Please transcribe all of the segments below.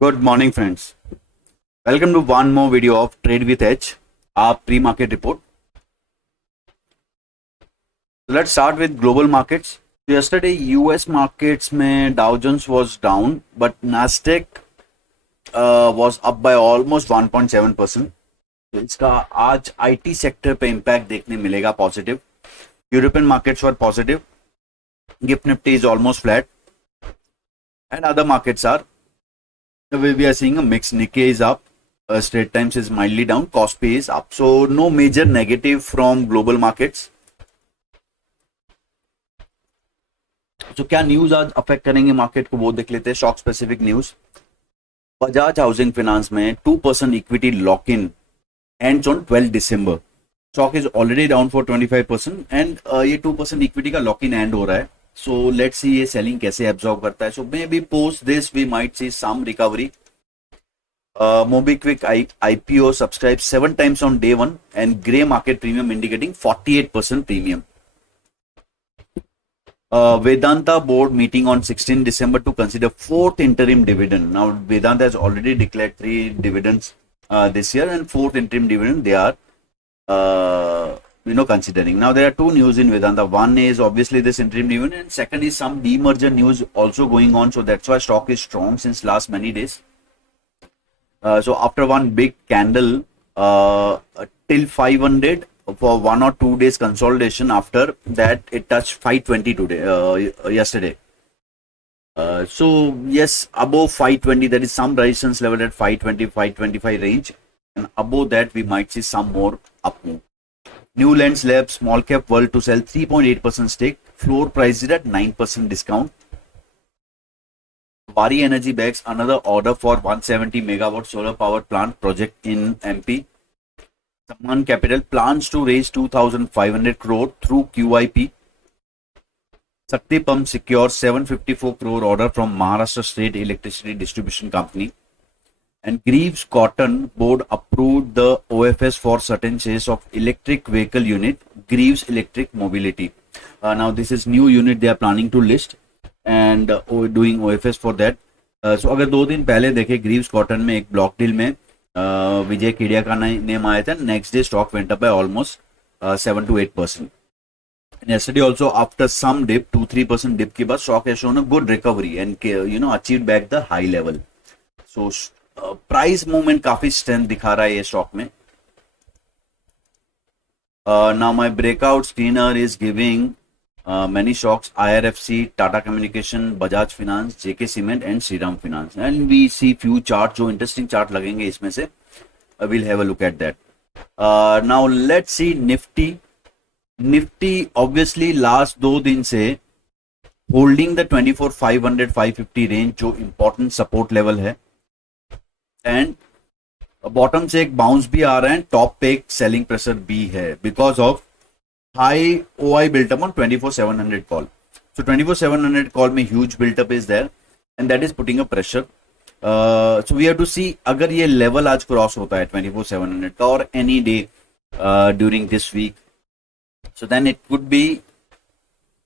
Good morning, friends. Welcome to one more video of Trade with Edge, our pre-market report. So let's start with global markets. So yesterday, US markets में Dow Jones was down, but Nasdaq was up by almost 1.7%. तो इसका आज IT sector पे impact देखने मिलेगा positive. European markets were positive. Gift Nifty is almost flat, and other markets are we are seeing a mix. Nikkei is up, Straits Times is mildly down, Kospi is up. So no major negative from global markets. तो क्या news आज affect करेंगे market को वो देख लेते हैं. Stock specific news. Bajaj housing finance में 2% equity lock in ends on 12 December. Stock is already down for 25% and ये 2% इक्विटी का लॉक इन एंड हो रहा है. सो लेट्स सी ये सेलिंग कैसे एब्जॉर्ब करता है. So maybe post this we might see some recovery. MobiKwik IPO subscribed 7 times on day 1 and grey market premium indicating 48% premium. Vedanta board meeting on 16 December to consider 4th interim dividend. Now Vedanta has already declared 3 dividends this year, and 4th interim dividend they are considering. Now there are 2 news in Vedanta. One is obviously this interim dividend, and second is some demerger news also going on. So that's why stock is strong since last many days. So after one big candle till 500 for 1 or 2 days consolidation, after that it touched 520 today, yesterday. So yes, above 520 there is some resistance level at 520 525 range, and above that we might see some more up move. New Lens Lab small cap world to sell 3.8% stake, floor price is at 9% discount. Waaree Energy bags another order for 170 megawatt solar power plant project in MP. Sammaan Capital plans to raise 2,500 crore through QIP. Shakti Pump secures 754 crore order from Maharashtra State Electricity Distribution Company. And Greaves Cotton Board approved the OFS for certain shares of electric vehicle unit, Greaves Electric Mobility. Now this is new unit they are planning to list and doing OFS for that. So अगर 2 दिन पहले देखे Greaves cotton में एक block deal में विजय केडिया का name आया था. Next day stock went up by almost 7 to 8%. And yesterday also after some dip 2-3% dip के बाद stock has shown a good recovery and achieved back the high level. So price movement काफी strength दिखा रहा है ये stock में. Now my breakout screener is giving many stocks: IRFC, Tata Communication, Bajaj Finance, JK Cement and Shriram Finance. And we see few charts जो interesting chart लगेंगे इसमें से. We'll have a look at that. Now let's see Nifty. Nifty obviously last 2 दिन से holding the 24,500-550 range जो important support level है, and bottom से एक बाउंस भी आ रहा है, टॉप पे एक सेलिंग प्रेशर भी है because of high OI built up on 24,700 call. So 24,700 call में huge built up is there and that is putting a pressure. So we have to see अगर ये level आज क्रॉस होता है 24,700 का और any day during this week, so then it could be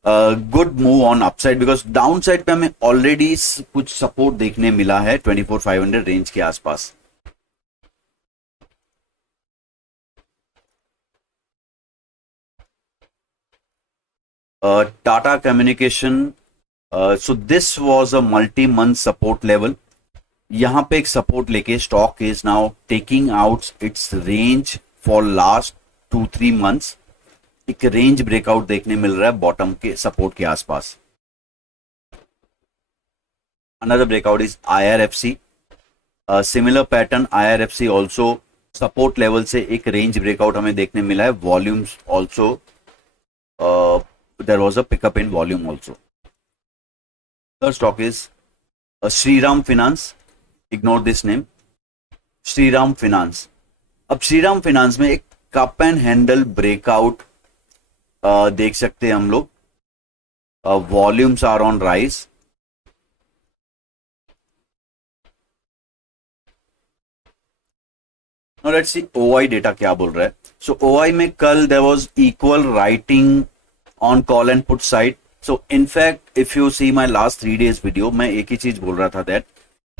a good move on upside because downside पे हमें already कुछ support देखने मिला है 24,500 range के आसपास. Tata Communication, so this was a multi-month support level. यहाँ पे एक सपोर्ट लेके stock is now taking out it's range for last 2-3 months. एक रेंज ब्रेकआउट देखने मिल रहा है बॉटम के सपोर्ट के आसपास. Another breakout is IRFC. Similar pattern IRFC also support level से एक रेंज ब्रेकआउट हमें देखने मिला है. Volumes also there was a pickup in volume also. Third stock is Shriram Finance. Ignore this name. Shriram Finance. अब Shriram Finance में एक cup and handle breakout देख सकते हैं हम लोग. Volumes are on rise. Now let's see OI data क्या बोल रहा है. So OI में कल there was equal writing on call and put side. So in fact if you see my last 3 days video मैं एक ही चीज बोल रहा था that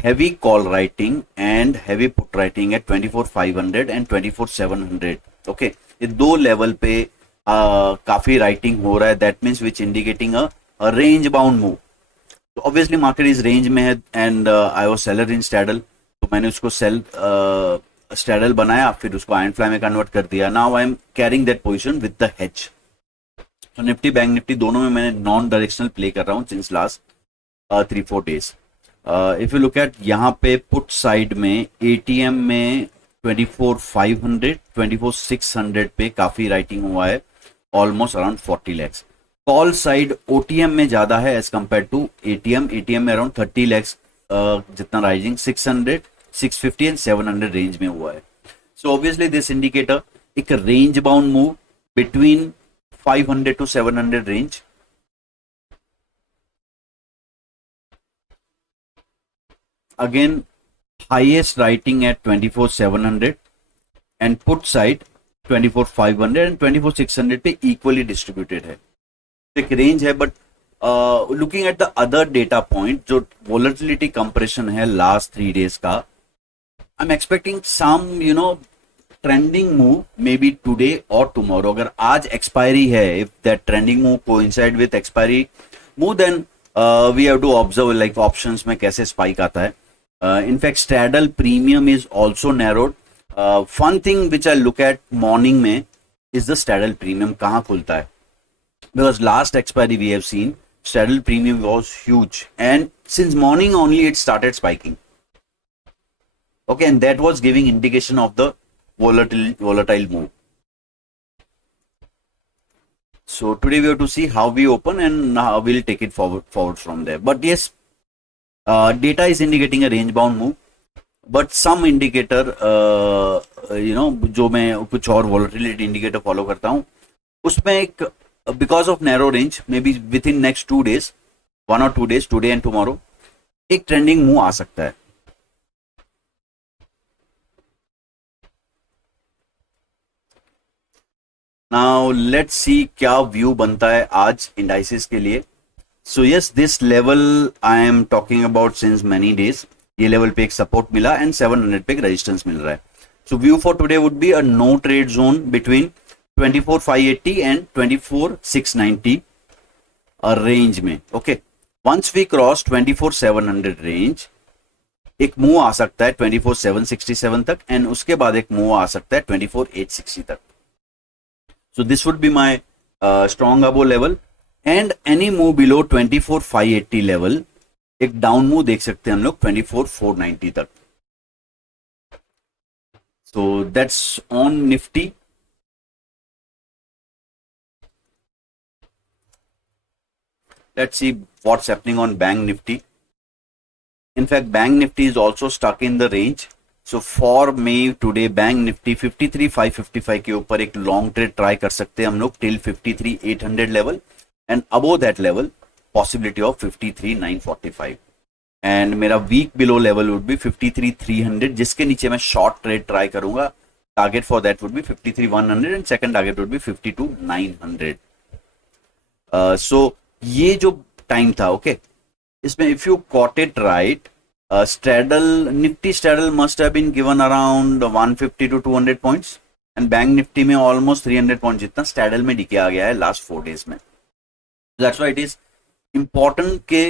heavy call writing and heavy put writing at 24,500 and 24,700. Okay, ये दो लेवल पे काफी राइटिंग हो रहा है. That means which indicating a range bound move. तो ऑब्वियसली मार्केट इस रेंज में है एंड आई वाज सेलर इन स्टैडल, तो मैंने उसको सेल स्टैडल बनाया, फिर उसको आयरन फ्लाई में कन्वर्ट कर दिया. Now I am carrying that position with the hedge. तो निफ्टी बैंक निफ्टी दोनों में मैंने नॉन डायरेक्शनल प्ले कर रहा हूँ since last 3-4 days. If you look at यहाँ पे पुट साइड में एटीएम में 24,500 24,600 पे काफी राइटिंग हुआ है, almost around 40 lakhs. Call side OTM में ज्यादा है as compare to ATM. ATM में अराउंड 30 लैक्स जितना राइजिंग 600 650 एंड 700 रेंज में हुआ है. सो ऑब्वियसली दिस इंडिकेटर एक range bound move between 500 to 700 range. Again, highest writing at 24,700 and put side 24,500 and 24,600 पे equally distributed है. एक range है, but looking at the other data point, जो volatility compression है last 3 days का, I'm expecting some, trending move maybe today और tomorrow. अगर आज एक्सपायरी है, if that trending move coincide with expiry move, then we have to observe like options में कैसे spike आता है. In fact straddle premium is also narrowed. Fun thing which I look at morning में is the straddle premium कहाँ खुलता है, because last expiry we have seen straddle premium was huge and since morning only it started spiking. Okay, and that was giving indication of the volatile move. So today we have to see how we open and we'll take it forward from there. But yes, data is indicating a range bound move, but some indicator जो मैं कुछ और volatility indicator follow करता हूँ, उसमें एक because of narrow range, maybe within next 2 days, 1 or 2 days, today and tomorrow, एक trending move आ सकता है. नाउ लेट्स सी क्या व्यू बनता है आज इंडाइसेस के लिए. So yes, this level I am talking about since many days. ये लेवल पे एक सपोर्ट मिला एंड 700 पे एक रेजिस्टेंस मिल रहा है. So view for today would be a no trade zone between 24,580 and 24,690 range में. Okay, once we cross 24,700 range, एक मूव आ सकता है 24,767 तक एंड उसके बाद एक मूव आ सकता है 24,860 तक. So this would be my strong above level and any move below 24,580 level, एक डाउन मूव देख सकते हैं हम लोग 24,490 तक. So that's on Nifty. Let's see what's happening on Bank Nifty. In fact, Bank Nifty is also stuck in the range. So for me today Bank Nifty 53,555 के ऊपर एक लॉन्ग ट्रेड ट्राई कर सकते हैं हम लोग till 53,800 level and above that level possibility of 53,945 and मेरा weak below level would be 53,300 जिसके नीचे मैं शॉर्ट ट्रेड ट्राई करूंगा. Target for that would be 53,100 and second target would be 52,900. So ये जो टाइम था, ओके, इसमें if you caught it right, Nifty straddle must have been given around 150 to 200 points and Bank Nifty में almost 300 points जितना straddle में decay आ गया है last 4 days में. That's why it is important के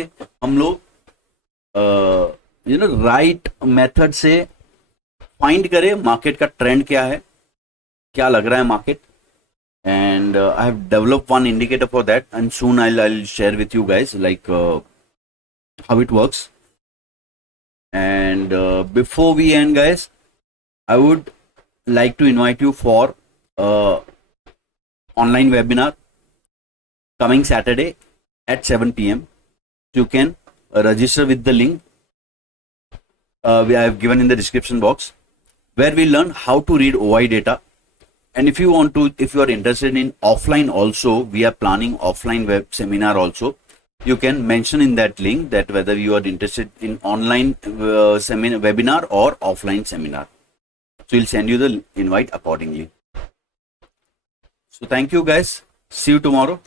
हम लोग right method से find करें मार्केट का ट्रेंड क्या है, क्या लग रहा है market. And I have developed one indicator for that and soon I'll share with you guys like how it works. And before we end guys, I would like to invite you for online webinar coming Saturday at 7 p.m. You can register with the link we have given in the description box, where we learn how to read OI data. And if you are interested in offline also, we are planning offline web seminar also. You can mention in that link that whether you are interested in online webinar or offline seminar. So we'll send you the invite accordingly. So thank you guys. See you tomorrow.